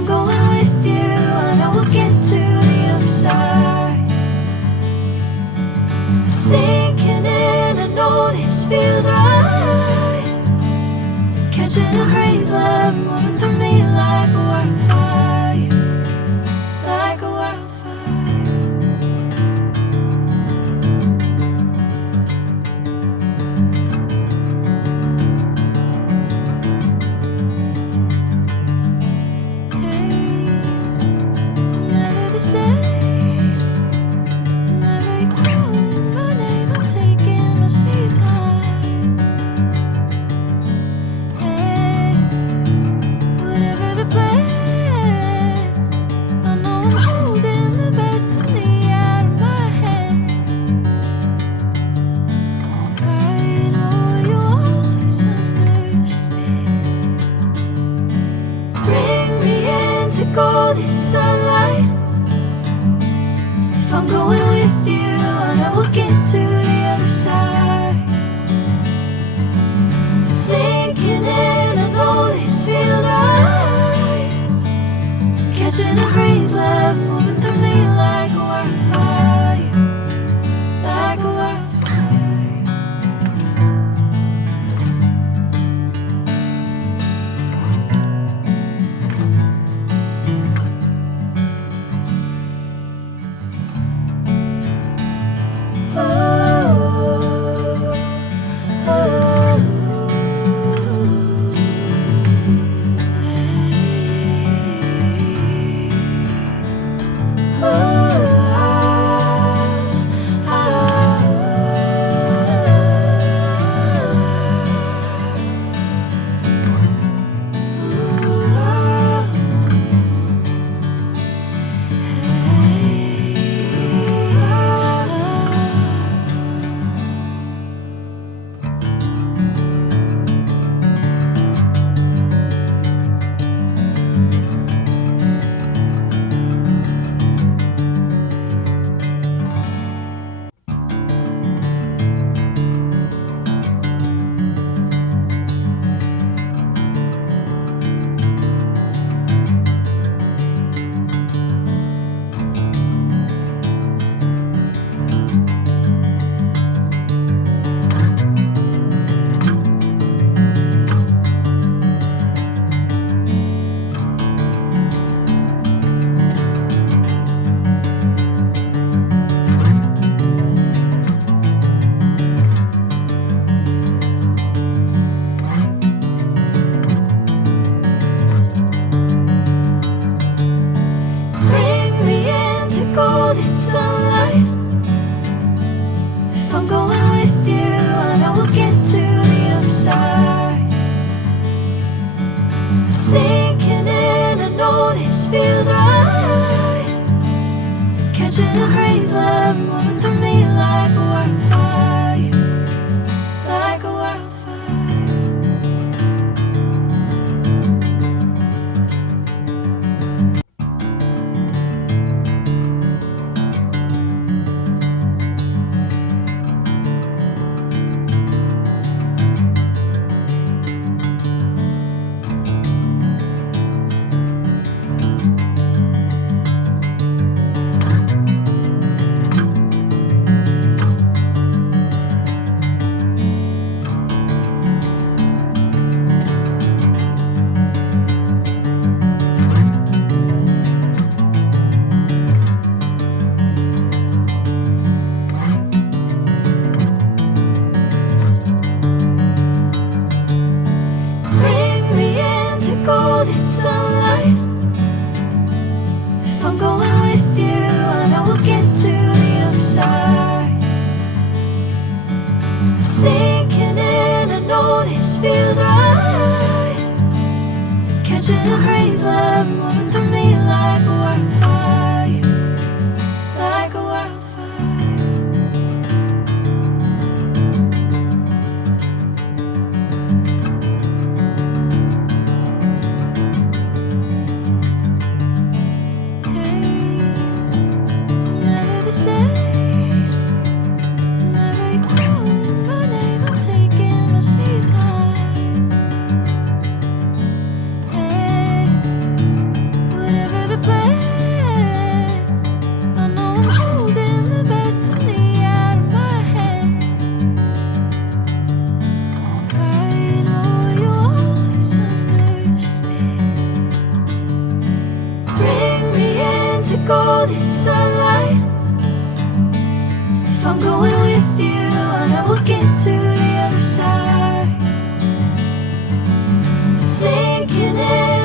I'm going with you, I know we'll get to the other side. Sinking in, I know this feels right. Catching a crazy love, moving through me like a wildfire, like a wildfire. Golden sunlight. If I'm going with you, I know we'll get to the other side. Sinking in, I know this feels right. Catching a crazy love, moving through me like a wildfire, like a wildfire. Sinking in, I know this feels right. Catching a crazy love, moving through me like a wildfire, like a wildfire. Golden sunlight. If I'm going with you, I know we'll get to the other side. Sinking in, I know this feels right. Catching a crazy love, moving through me like a wildfire, like a wildfire. like golden sunlight. If I'm going with you, I know we'll get to the other side. Sinking in